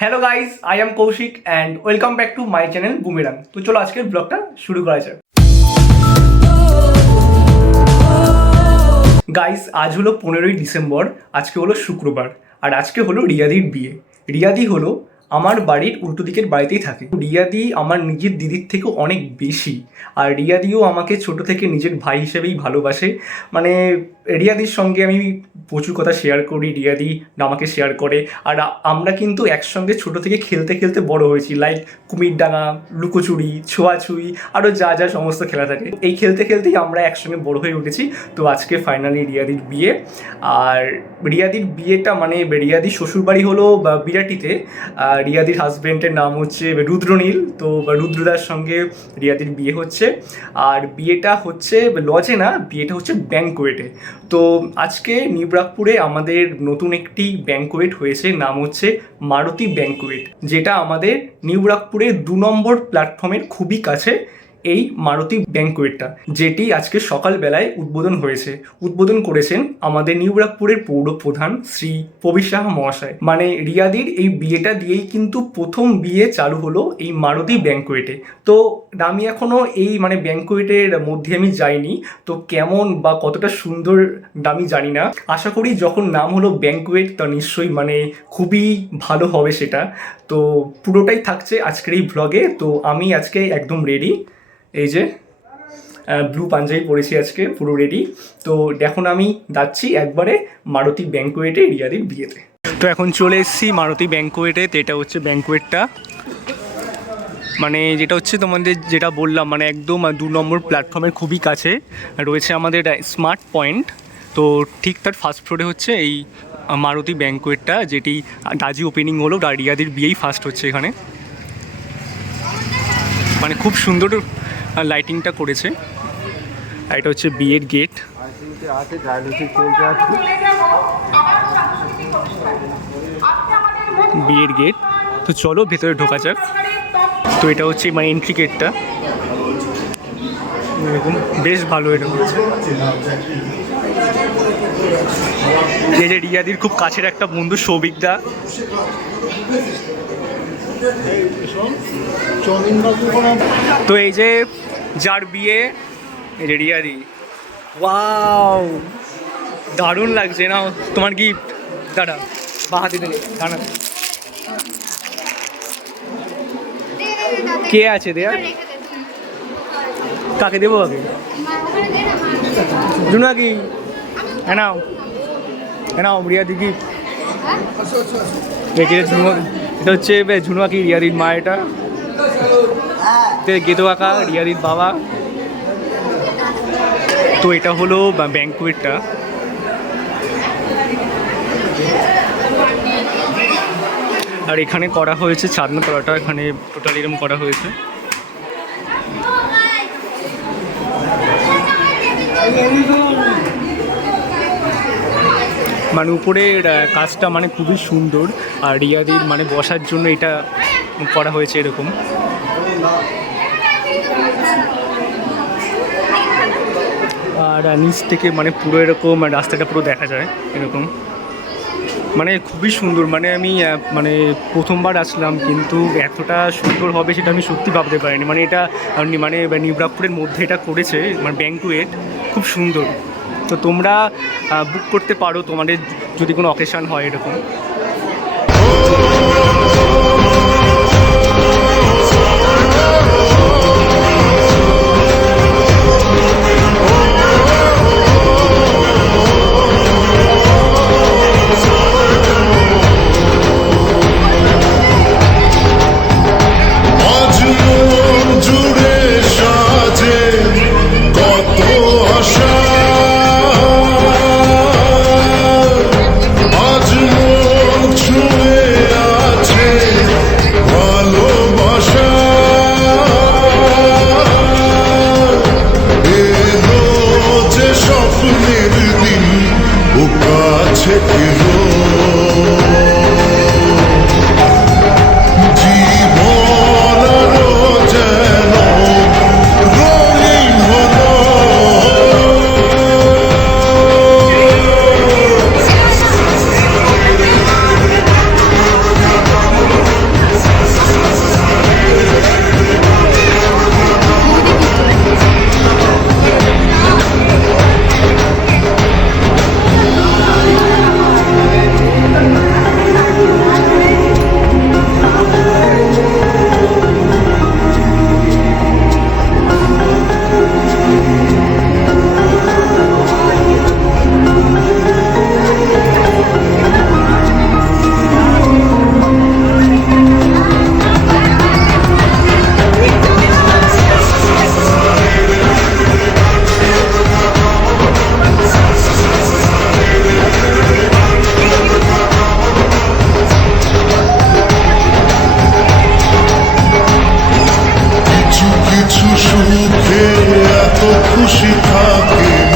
Hello guys I am Koushik and welcome back to my channel boomerang তো চলো আজকের ব্লগটা শুরু করা যাক। গাইস আজ হলো পনেরোই ডিসেম্বর, আজকে হলো শুক্রবার, আর আজকে হলো রিয়াদির বিয়ে। রিয়াদি হলো আমার বাড়ির উল্টো দিকের বাড়িতেই থাকে। রিয়াদি আমার নিজের দিদির থেকেও অনেক বেশি, আর রিয়াদিও আমাকে ছোট থেকে নিজের ভাই হিসেবেই ভালোবাসে। মানে রিয়াদির সঙ্গে আমি প্রচুর কথা শেয়ার করি, রিয়াদি আমাকে শেয়ার করে। আর আমরা কিন্তু একসঙ্গে ছোট থেকে খেলতে খেলতে বড় হয়েছি লাইক কুমির ডাঙা লুকোচুরি, ছোঁয়াছুঁই আরও যা যা সমস্ত খেলা থাকে। এই খেলতে খেলতেই আমরা একসঙ্গে বড় হয়ে উঠেছি। তো আজকে ফাইনালি রিয়াদির বিয়ে। আর রিয়াদির বিয়েটা মানে রিয়াদি শ্বশুরবাড়ি হলো বিরাটিতে। রিয়াদির হাজবেন্ডের নাম হচ্ছে রুদ্রনীল। তো রুদ্রদার সঙ্গে রিয়াদির বিয়ে হচ্ছে। আর বিয়েটা হচ্ছে, লজে না, বিয়েটা হচ্ছে ব্যাঙ্কোয়েটে তো আজকে নিউব্রাকপুরে আমাদের নতুন একটি ব্যাঙ্কোয়েট হয়েছে, নাম হচ্ছে মারুতি ব্যাঙ্কোয়েট, যেটা আমাদের নিউব্রাকপুরের দু নম্বর প্ল্যাটফর্মের খুবই কাছে। এই মারুতি ব্যাঙ্কোয়েটটা, যেটি আজকে সকালবেলায় উদ্বোধন হয়েছে। উদ্বোধন করেছেন আমাদের নিউ নিউব্রাকপুরের পৌর প্রধান শ্রী প্রবীর সাহা মহাশয়। মানে রিয়াদির এই বিয়েটা দিয়েই কিন্তু প্রথম বিয়ে চালু হলো এই মারুতি ব্যাঙ্কোয়েটে। তো আমি এখনও এই মানে ব্যাঙ্কোয়েটের মধ্যে আমি যাইনি, তো কেমন বা কতটা সুন্দর আমি জানি না। আশা করি যখন নাম হলো ব্যাঙ্কোয়েট, তা নিশ্চয়ই মানে খুবই ভালো হবে সেটা। তো পুরোটাই থাকছে আজকের এই ব্লগে, তো আমি আজকে একদম রেডি এই যে ব্লু পাঞ্জাবি পরেছি আজকে, পুরো রেডি তো এখন আমি যাচ্ছি একবারে মারুতি ব্যাঙ্কোয়েটে রিয়াদির বিয়েতে। তো এখন চলে এসেছি মারুতি ব্যাঙ্কোয়েটে তো এটা হচ্ছে ব্যাঙ্কোয়েটটা মানে যেটা হচ্ছে তোমাদের যেটা বললাম মানে একদম দু নম্বর প্ল্যাটফর্মের খুবই কাছে। রয়েছে আমাদের স্মার্ট পয়েন্ট তো ঠিক তার ফার্স্ট ফ্লোরে হচ্ছে এই মারুতি ব্যাঙ্কোয়েটটা যেটি আজই ওপেনিং হলো রিয়াদির বিয়েই ফার্স্ট হচ্ছে এখানে। মানে খুব সুন্দর লাইটিংটা করেছে। আর এটা হচ্ছে বিয়ের গেট বিয়ের গেট তো চলো ভেতরে ঢোকা যাক। তো এটা হচ্ছে মানে এন্ট্রি গেটটা এরকম বেশ ভালো এটা এই যে রিয়াদির খুব কাছের একটা বন্ধু সৌভিকদা। তো এই যে যার বিয়ে এই যে রিয়াদি। ওয়াও দারুণ লাগছে না? তোমার গিফট দাঁড়া বা হাতে দিলে দাঁড়া। কে আছে দেয়া? কাকে দেবো আগে? জুনা কি? হ্যাঁ নাও হ্যাঁ? রিয়া দিদি দেখি ঝুনু এটা হচ্ছে বে, ঝুনুয়া কি রিয়াদির মা এটা। গেতো কাকা রিয়াদির বাবা। তো এটা হলো ব্যাঙ্কুয়েটটা আর এখানে করা হয়েছে চাঁদনা তলাটা এখানে টোটাল এরকম করা হয়েছে। মানে উপরের কাজটা মানে খুবই সুন্দর। আর রিয়াদির মানে বসার জন্য এটা করা হয়েছে এরকম। আর নিচ থেকে মানে পুরো এরকম রাস্তাটা পুরো দেখা যায় এরকম। মানে খুবই সুন্দর। মানে আমি মানে প্রথমবার আসলাম, কিন্তু এতটা সুন্দর হবে সেটা আমি সত্যি ভাবতে পারিনি। মানে এটা মানে নিউব্রাকপুরের মধ্যে এটা করেছে মানে ব্যাঙ্কুয়েট খুব সুন্দর। তো তোমরা বুক করতে পারো তোমাদের যদি কোনো অকেশান হয় এরকম। খুশি থাকে।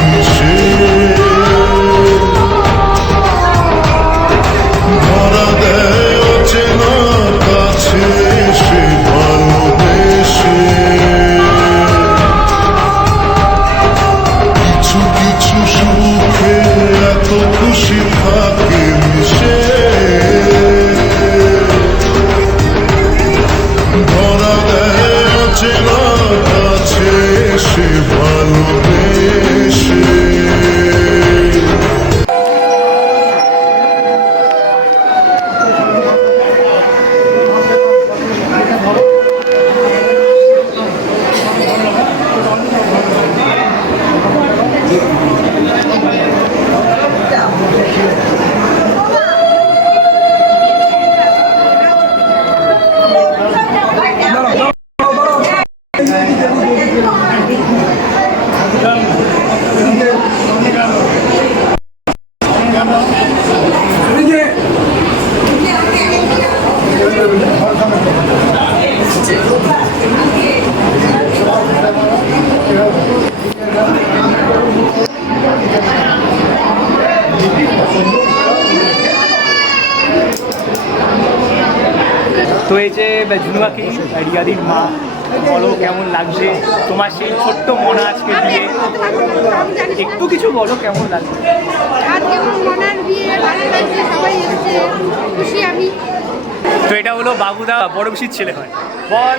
ছেলে হয়। বল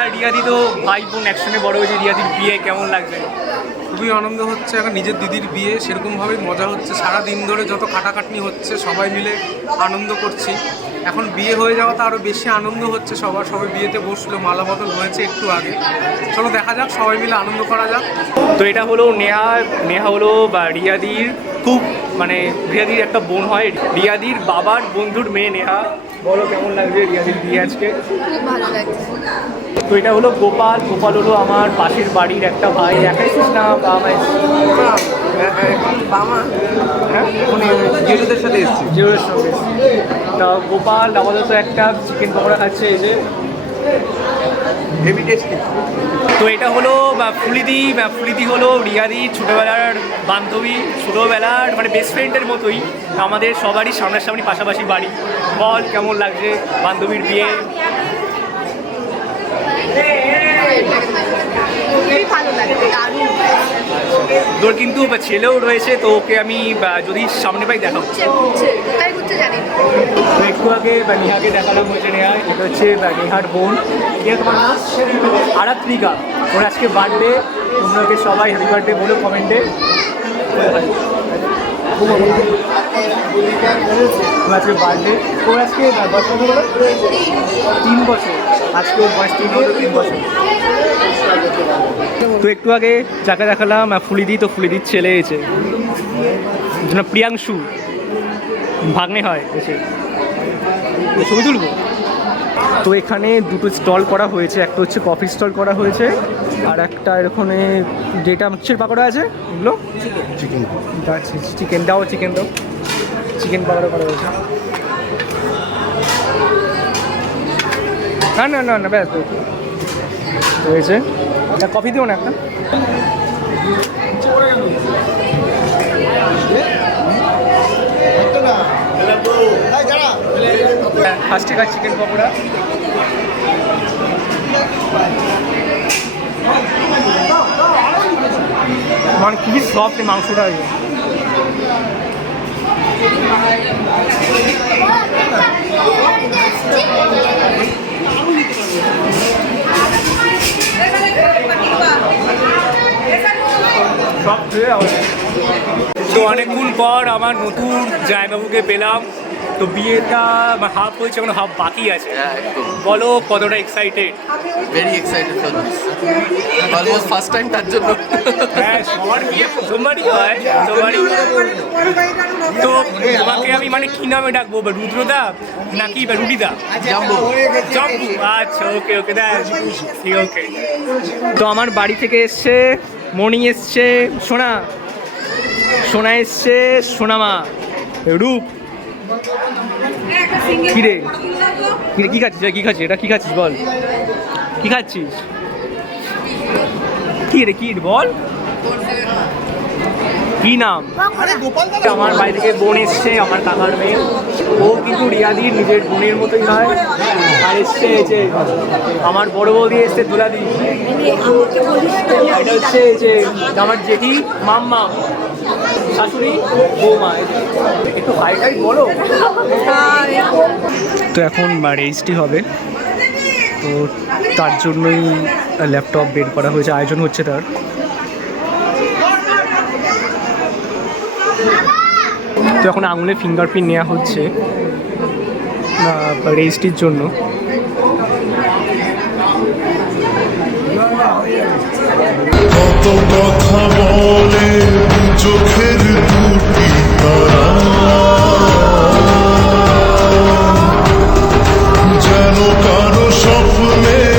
আর রিয়াদি তো ভাই বোন একসঙ্গে বড় হয়েছে রিয়াদির বিয়ে কেমন লাগছে খুবই আনন্দ হচ্ছে এখন নিজের দিদির বিয়ে সেরকমভাবেই মজা হচ্ছে। সারা দিন ধরে যত খাটাখাটনি হচ্ছে সবাই মিলে আনন্দ করছি। এখন বিয়ে হয়ে যাওয়া তো আরও বেশি আনন্দ হচ্ছে সবার। সবাই বিয়েতে বসল মালা বদল হয়েছে একটু আগে। চলো দেখা যাক সবাই মিলে আনন্দ করা যাক। তো এটা হলো নেহা নেহা হলো বা রিয়াদির খুব মানে রিয়াদির একটা বোন হয়। রিয়াদির বাবার বন্ধুর মেয়ে নেহা। বলো কেমন লাগছে রিয়াজির বিয়ে আজকে? খুব ভালো লাগছে। তো এটা হলো গোপাল। গোপাল হলো আমার পাশের বাড়ির একটা ভাই। একাই ছিস না বা আমায় হ্যাঁ? জেঠুদের সাথে এসছি। জিওর সঙ্গে তা গোপাল আপাতত একটা চিকেন পকোড়া খাচ্ছে এই যে। হেভি টেস্টি তো এটা হলো ফুলিদি ফুলিদি হলো রিয়াদি ছোটোবেলার বান্ধবী, ছোটোবেলার মানে বেস্ট ফ্রেন্ডের মতোই। আমাদের সবারই সামনাসামনি পাশাপাশি বাড়ি। বল, কেমন লাগছে বান্ধবীর বিয়ে? খুবই ভালো লাগছে দারুণ তোর কিন্তু ছেলেও রয়েছে তো ওকে আমি যদি সামনে পাই তো একটু আগে নেহাকে দেখালাম হয়েছে নেহা এটা হচ্ছে নেহার বোন। নেহা তোমার নাম আরাত্রিকা ওর আজকে বার্থডে তোমরা ওকে সবাই হ্যাপি বার্থডে বলো কমেন্টে ওর আজকে বার্থডে ওর আজকে তিন বছর। আজকে ওর বয়স তিন হলো তিন বছর। তো একটু আগে যাকে দেখালাম ফুলিদি তো ফুলিদির ছেলে এসে। প্রিয়াংশু। ভাগ্নে হয় এসে। তো ছবি তুলবো? তো এখানে দুটো স্টল করা হয়েছে। একটা হচ্ছে কফি স্টল করা হয়েছে আর একটা এখানে যেটা মিক্সের পাকোড়া আছে এগুলো? চিকেন চিকেন দাও চিকেন দাও। চিকেন পাকোড়া করা হয়েছে। না না না না, ব্যাস হয়েছে। একটা কফি দিও না একটা। ফার্স্ট টাকা চিকেন পকোড়া। মানে কি সফট মাংসটা হয়ে তো অনেকক্ষণ পর আমার নতুন জায়বাবুকে পেলাম। তো বিয়েটা হাফ হয়েছে এখন হাফ বাকি আছে। হ্যাঁ বলো কতটা excited very excited almost first time তার জন্য। হ্যাঁ সবার বিয়ে প্রথমবারই হয় প্রথমবারই। তো তোমাকে আমি মানে কি নামে ডাকবো? বা রুদ্রদা? নাকি বা রুটিদা জাম্বো। জম্বু? আচ্ছা ওকে ওকে দা ঠিক ওকে তো আমার বাড়ি থেকে এসছে মণি এসছে সোনা। সোনা এসছে সোনামা। রূপ। কিরে? কিরে কি খাচ্ছিস? কি খাচ্ছিস? এটা কি খাচ্ছিস? বল। কি খাচ্ছিস? কি রে কি? বল। কি নাম? আমার বাড়ি থেকে বোন এসছে আমার কাকার মেয়ে। ও কিন্তু রিয়াদির নিজের বোনের মতোই হয়। আর এসছে যে আমার বড় বৌদি এসছে দোলাদি। এটা হচ্ছে যে আমার জেঠি মাম্মা। শাশুড়ি, বৌমা একটু বলো। তো এখন রেজিস্ট্রি হবে। তো তার জন্যই ল্যাপটপ বের করা হয়েছে, আয়োজন হচ্ছে তার। তো এখন আঙুলে ফিঙ্গারপ্রিন্ট নেওয়া হচ্ছে রেজিস্ট্রির জন্য। কত কথা বলে চোখের দুটি তারা। যেন কারও স্বপ্নে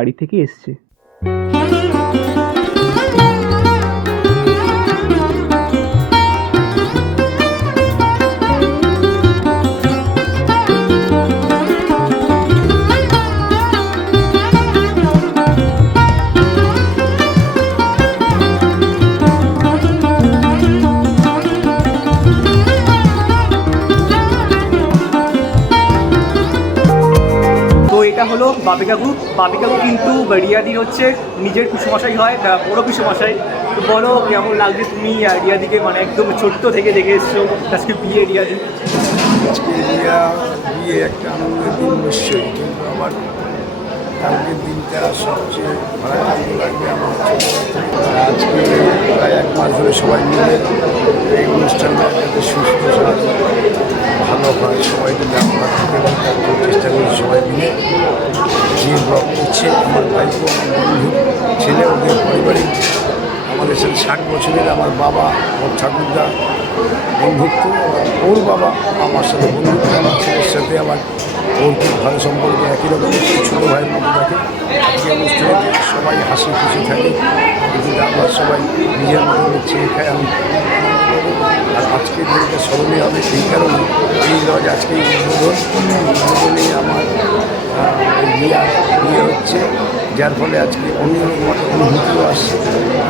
বাড়ি থেকে এসছে। হলো বাপি কাকু বাপি কাকু কিন্তু রিয়াদি হচ্ছে, নিজের পিসুমশাই হয় বড় পিসুমশাই। তো বলো, কেমন লাগছে তুমি রিয়াদিকে মানে একদম ছোট্ট থেকে দেখে এসছো, আজকে বিয়ে রিয়াদি আজকে রিয়া বিয়ে একটা আনন্দের দিন নিশ্চয়ই, কিন্তু আমার কালকের দিনটা সবচেয়ে ভালো লাগবে আমার আজকে প্রায় এক মাস ধরে সবাই মিলে এই অনুষ্ঠানটা সুস্থ ভালো হয়, সবাই মিলে আমরা চেষ্টা করি সবাই মিলে যে ব্লগ করছে, আমার আমার বন্ধু, ছেলে ওদের পারিবারিক আমাদের সাথে ষাট বছরের আমার বাবা ওর ঠাকুরদা, বন্ধুত্ব ওর বাবা, আমার সাথে বন্ধুত্ব, আমার ছেলের সাথে আমার ওর খুব ভালো সম্পর্ক একই রকম ছোটো ভাইয়ের মতো থাকে অনুষ্ঠানে সবাই হাসি খুশি থাকে আমরা সবাই নিজের মতো চেয়ে খাই, আমি আর আজকের দিনটা স্মরণীয় হবে সেই কারণে এই লজ আজকে উদ্বোধন। উদ্বোধনে আমার বিয়া, বিয়ে হচ্ছে, যার ফলে আজকে অন্যরকম একটা অনুভূতিও আসছে।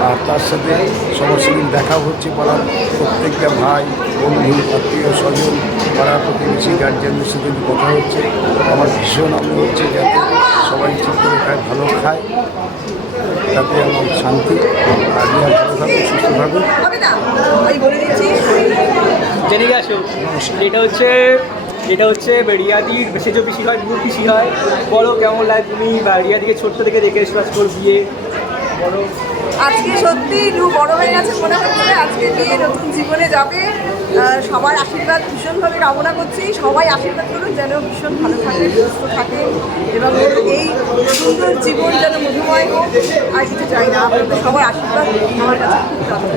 আর তার সাথে সবার সাথে দেখা হচ্ছে পাড়ার প্রত্যেকটা ভাই, বন্ধু, আত্মীয় স্বজন, পাড়ার প্রতিবেশী, গার্জিয়ানদের সাথে কথা হচ্ছে, আমার ভীষণ আনন্দ হচ্ছে যাতে সবাই ঠিক করে খায়, ভালো খায়। তাতে আমার শান্তি আর ভালো থাকুক সুস্থ থাকুক। জেনে গেছো? এটা হচ্ছে এটা হচ্ছে রিয়াদির যে পিসি হয় দূর পিসি হয়। বলো কেমন লাগে তুমি বা রিয়াদিকে ছোট্ট থেকে দেখে এসে কাজ করবি বিয়ে। বলো। আজকে সত্যি একটু বড় হয়ে গেছে মনে হচ্ছে আজকে বিয়ে নতুন জীবনে যাবে। সবার আশীর্বাদ ভীষণভাবে কামনা করছি। সবাই আশীর্বাদ করুন যেন ভীষণ ভালো থাকে সুস্থ থাকে এবং এই সুন্দর জীবন যেন মধুময় হোক। আর কিছু চাই না আপনাদের সবার আশীর্বাদ আমার কাছে খুব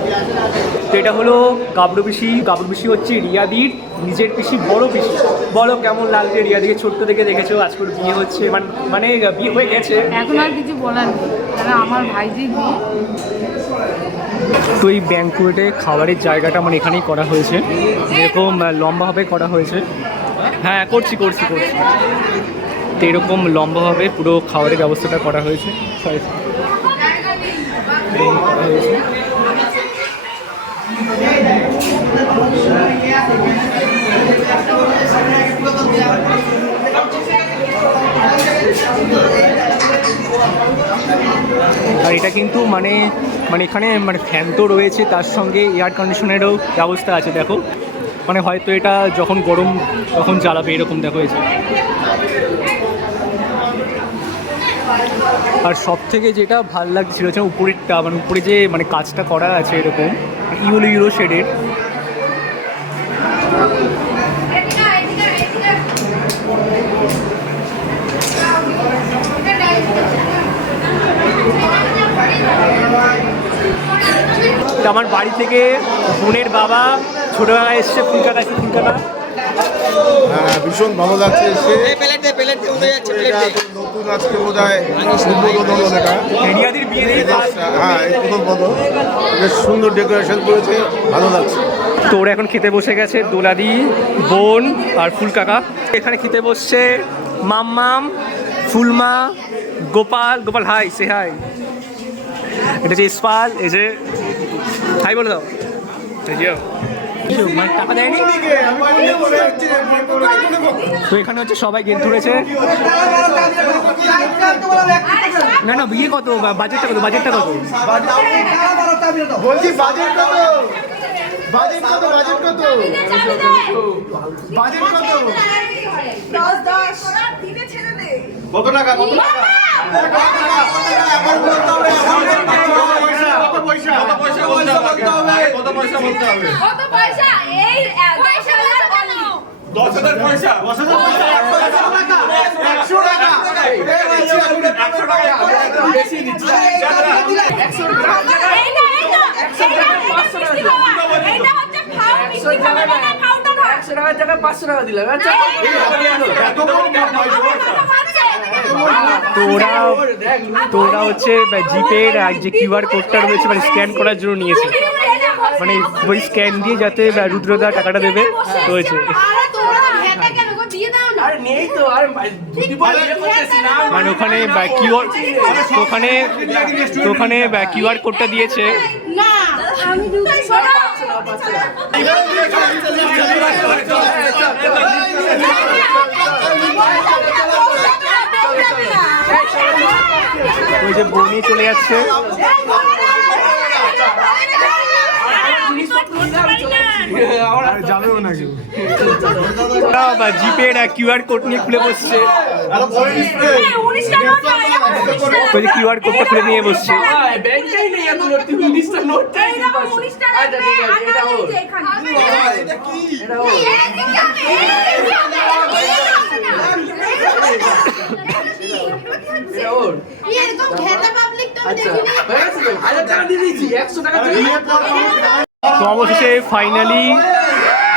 তো এটা হলো গাবড়ু পিসি। গাবড়ু পিসি হচ্ছে রিয়াদির নিজের পিসি বড় পিসি। বলো কেমন লাগছে রিয়াদিকে ছোট্ট থেকে দেখেছ আজকে ওর বিয়ে হচ্ছে মানে মানে বিয়ে হয়ে গেছে। এখন আর কিছু বলার নেই। আমার ভাইজির বিয়ে তো এই ব্যাঙ্কুয়েটে খাবারের জায়গাটা আমার এখানেই করা হয়েছে। যেরকম আহ, লম্বাভাবে করা হয়েছে। হ্যাঁ করছি করছি করছি। তো এরকম লম্বাভাবে পুরো খাবারের ব্যবস্থাটা করা হয়েছে. করা হয়েছে এটা কিন্তু মানে মানে এখানে মানে ফ্যান তো রয়েছে, তার সঙ্গে এয়ার কন্ডিশনেরও ব্যবস্থা আছে, দেখো মানে হয়তো এটা যখন গরম তখন জ্বালাবে, এরকম দেখো যে। আর সব থেকে যেটা ভালো লাগছিল হচ্ছে উপরেরটা মানে উপরে যে মানে কাজটা করা আছে এরকম ইউলো ইউরো শেডের তো আমার বাড়ি থেকে বোনের বাবা ছোটো কাকা এসছে ফুলকাটা এসছে ফুলকাটা হ্যাঁ ভীষণ ভালো লাগছে এসে। নতুন আজকে বোধ হয় উদ্বোধন হলো দেখা বিয়ে দিয়ে হ্যাঁ এই প্রথম প্রথম বেশ সুন্দর ডেকোরেশন করেছে ভালো লাগছে। তো ওরা এখন খেতে বসে গেছে দোলাদি বোন আর ফুল কাকা এখানে খেতে বসছে মাম্মাম ফুলমা গোপাল গোপাল হাই সে হাই। এটা হচ্ছে ইসপাল এই যে হাই বলে দাও। মানে টাকা দেয়নি তো এখানে হচ্ছে সবাই গেট ধরেছে। না না বিয়ে কত? বাজেটটা কত? বাজেটটা কত? বলছি বাজেট কত বাজেট কত বাজেট কত বাজেট কত দশ দশ দিনে ছেড়ে দে কত টাকা কত টাকা কত পয়সা কত পয়সা বলতে হবে কত পয়সা বলতে হবে কত পয়সা এই আহ, দশ হাজার খাওয়া এইটা হচ্ছে খাও মিষ্টি খাওয়া না খাওটা খা একশো টাকার জায়গায় পাঁচশো টাকা দিলাম তো ওরা তো ওরা হচ্ছে জিপের যে কিউআর কোডটা রয়েছে মানে স্ক্যান করার জন্য নিয়েছে মানে ওই স্ক্যান দিয়ে যাতে রুদ্রদা টাকাটা দেবে তো হয়েছে আরে তোমরা ভেটা কেন গো দিয়ে দাও না আরে নেই তো আরে দুটি পয়সা ইয়ে করতেছি না মানে ওখানে কিউআর ওখানে ওখানে কিউআর কোডটা দিয়েছে না ওই যে বমি চলে যাচ্ছে। জিপের কিউআর কোড নিয়ে খুলে বসছে। ওই যে কিউআর কোডটা খুলে নিয়ে বসছে। তো আচ্ছা। হয়ে গেছে তো? অবশেষে ফাইনালি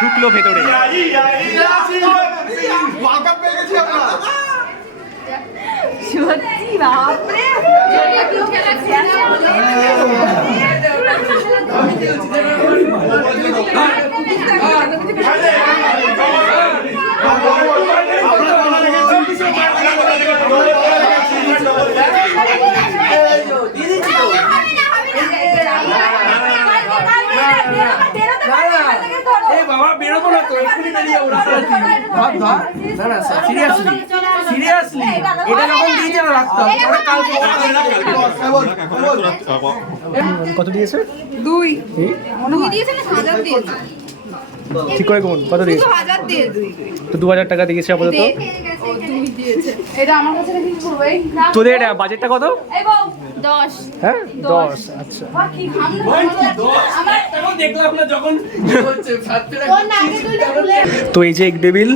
ঢুকলো ভেতরে। সত্যি বাপরে দিচ্ছি তো এই বাবা বেরোবো না তো এক্ষুনি বেরিয়ে ওরা ধর ধর। না না সিরিয়াসলি সিরিয়াসলি এটা যখন দিয়েছে না রাখতে হবে কালকে কত দিয়েছে? দুই। দুই? দিয়েছে না হাজার দিয়েছে। ঠিক করে কোন কত দিয়েছে? তো দু হাজার টাকা দিয়েছে আপাতত। ও দুই দিয়েছে। এটা আমার কাছে রেখে কি করব এই তোদের বাজেটটা কত? হ্যাঁ? দশ। আচ্ছা। তো এই যে এগ ডেবিল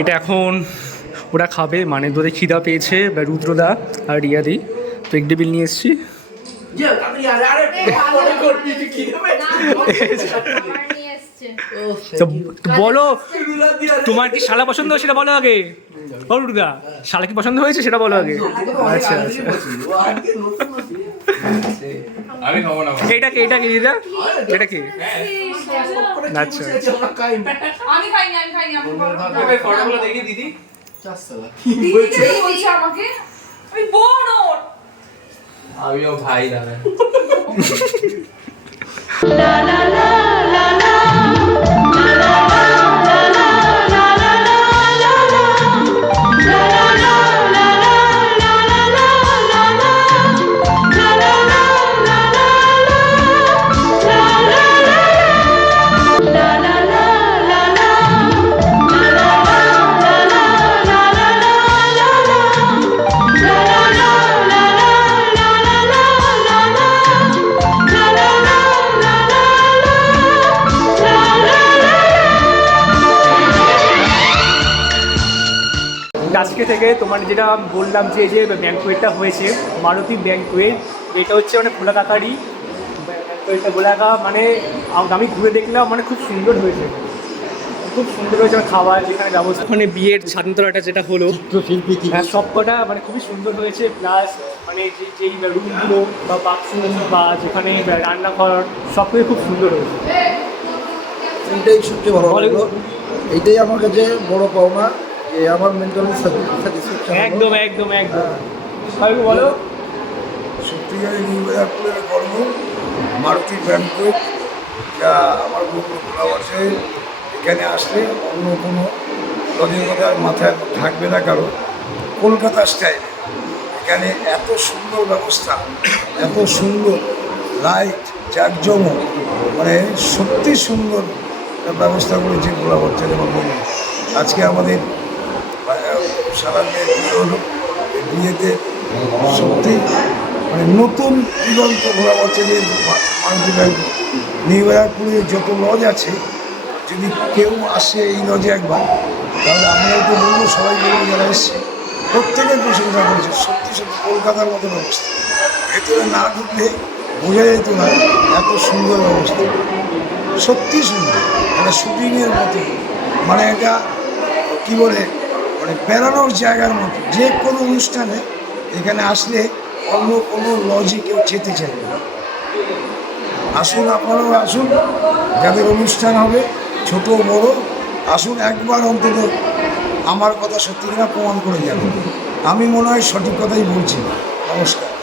এটা এখন ওরা খাবে মানে তোদের খিদা পেয়েছে বা রুদ্রদা আর রিয়াদি। তো এগ ডেবিল নিয়ে এসেছি। বলো তোমার কি শালা পছন্দ সেটা বলো আগে। ও শালা কি পছন্দ হয়েছে সেটা বলো আগে। আচ্ছা আচ্ছা। আমি এটা কি এটা কি দিদা? এটা কি? আচ্ছা। আমি খাইনি আমি খাইনি আমি ফটোগুলো দেখি দিদি। আমাকে আমি বোন ওর। আমিও ভাই দাদা। আজকে থেকে তোমার যেটা বললাম যে যে ব্যাঙ্কুয়েটটা হয়েছে মারুতি ব্যাঙ্কুয়েট এটা হচ্ছে মানে খোলাকাতারি ব্যাঙ্কুয়েটটা গোলাকা মানে আমি ঘুরে দেখলাম মানে খুব সুন্দর হয়েছে। খুব সুন্দর হয়েছে আমার খাবার যেখানে ব্যবস্থা ওখানে বিয়ের ছাত্রটা যেটা হলো। হ্যাঁ সব কটা মানে খুবই সুন্দর হয়েছে প্লাস মানে যে যেই রুমগুলো বা বাথরুম বা যেখানে রান্নাঘর সব কিছু খুব সুন্দর হয়েছে। এইটাই সবচেয়ে ভালো। লাগল এইটাই আমার কাছে বড় পাওনা। যে আমার মেন্টাল স্যাটিসফ্যাকশন একদম একদম একদম। ভাবি বলো। সত্যিকারের নিউ ব্যারাকপুরের গর্ব মারুতি ব্যাংকুয়েট যা আমার বন্ধু বছরে এখানে আসলে অন্য কোনো আর মাথায় থাকবে না কারও কলকাতা স্টাইল এখানে এত সুন্দর ব্যবস্থা এত সুন্দর লাইট জাকজমক মানে সত্যি সুন্দর ব্যবস্থা করেছে গোলা হচ্ছে বন্ধু আজকে আমাদের আহ, সারা মেয়ে বিয়ে হলো। এই বিয়েতে সত্যি মানে নতুন দিগন্ত ঘোরা হচ্ছে যে নিউ ব্যারাকপুরে যত লজ আছে যদি কেউ আসে এই লজে একবার তাহলে আমরা একটু বলব সবাই বলব যারা এসছে প্রত্যেকের প্রশংসা করেছে। সত্যি সত্যি কলকাতার মতো ব্যবস্থা ভেতরে না ঢুকলে বোঝা যেত না এত সুন্দর ব্যবস্থা সত্যি সুন্দর। মানে শুটিংয়ের মতো। মানে এটা কী বলে মানে বেড়ানোর জায়গার মতো, যে কোনো অনুষ্ঠানে এখানে আসলে অন্য কোনো লজে কেউ যেতে চাইবে না। আসুন আপনারাও আসুন, যাদের অনুষ্ঠান হবে, ছোট বড়, আসুন একবার অন্তত আমার কথা সত্যি কিনা প্রমাণ করে যাবেন আমি মনে হয় সঠিক কথাই বলছি। নমস্কার।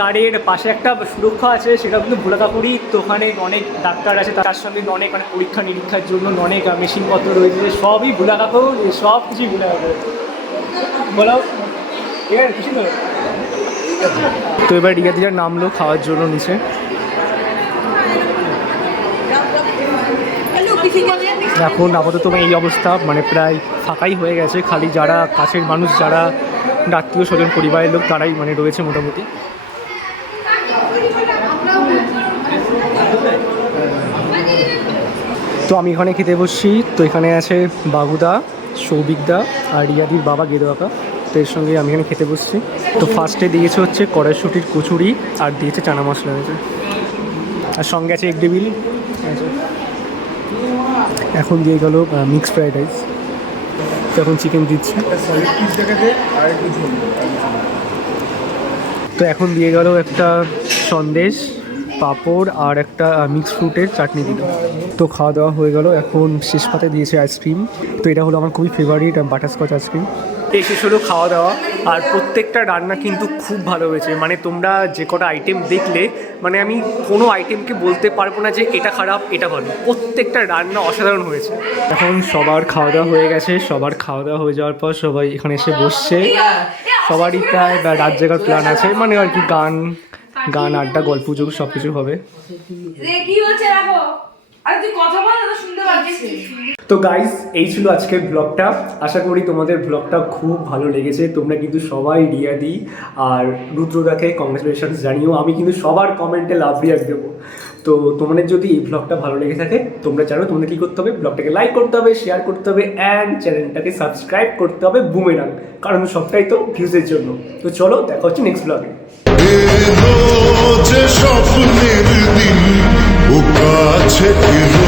গাড়ির পাশে একটা সুরক্ষা আছে, সেটা কিন্তু ভোলাকাপুরি তো ওখানে অনেক ডাক্তার আছে, তার সঙ্গে অনেক মানে পরীক্ষা নিরীক্ষার জন্য অনেক মেশিনপত্র রয়েছে সবই ভোলাকাপুর সব কিছুই ভোলাকাপুর। বলো, ঠিক আছে খুশি তো এবার রিয়া দিদার নামলো খাওয়ার জন্য নিচে। এখন আপাতত এই অবস্থা মানে প্রায় ফাঁকাই হয়ে গেছে। খালি যারা কাছের মানুষ, যারা আত্মীয় স্বজন, পরিবারের লোক, তারাই মানে রয়েছে মোটামুটি। তো আমি এখানে খেতে বসছি। তো এখানে আছে বাবুদা সৌভিকদা আর রিয়াদির বাবা গেদোয়াকা তো এর সঙ্গে আমি এখানে খেতে বসছি। তো ফার্স্টে দিয়েছে হচ্ছে কড়াইশুটির কচুরি আর দিয়েছে চানা মশলা হয়েছে আর সঙ্গে আছে এক টেবিল এখন দিয়ে গেল মিক্স ফ্রাইড রাইস তো এখন চিকেন দিচ্ছে। তো এখন দিয়ে গেল একটা সন্দেশ। পাঁপড় আর একটা মিক্স ফ্রুটের চাটনি দিল। তো খাওয়া দাওয়া হয়ে গেল। এখন শেষ পাতে দিয়েছে আইসক্রিম তো এটা হলো আমার খুবই ফেভারিট বাটারস্কচ আইসক্রিম এই শেষ হলো খাওয়া দাওয়া। আর প্রত্যেকটা রান্না কিন্তু খুব ভালো হয়েছে। মানে তোমরা যে কটা আইটেম দেখলে মানে আমি কোনো আইটেমকে বলতে পারব না যে এটা খারাপ, এটা ভালো। প্রত্যেকটা রান্না অসাধারণ হয়েছে। এখন সবার খাওয়া দাওয়া হয়ে গেছে। সবার খাওয়া দাওয়া হয়ে যাওয়ার পর সবাই এখানে এসে বসছে। সবারই প্রায় রাত জায়গার প্ল্যান আছে। মানে আর কি গান গান আড্ডা গল্প যোগ সব কিছু হবে কি হচ্ছে? রাখো। আরে তুই কথা বল না শুনতে পাচ্ছি তো গাইস এই ছিল আজকের ব্লগটা আশা করি তোমাদের ব্লগটা খুব ভালো লেগেছে। তোমরা কিন্তু সবাই রিয়াদি আর রুদ্রদাকে কংগ্রেচুলেশন জানিও। আমি কিন্তু সবার কমেন্টে লাভ রিয়াক দেবো। তো তোমাদের যদি এই ব্লগটা ভালো লেগে থাকে তোমরা জানো তোমাদের কী করতে হবে? ব্লগটাকে লাইক করতে হবে শেয়ার করতে হবে অ্যান্ড চ্যানেলটাকে সাবস্ক্রাইব করতে হবে বুমেরাং কারণ সবটাই তো ভিউজের জন্য। তো চলো দেখা হচ্ছে নেক্সট ব্লগে যে স্বপ্নের দিন ও কাছে ফিরো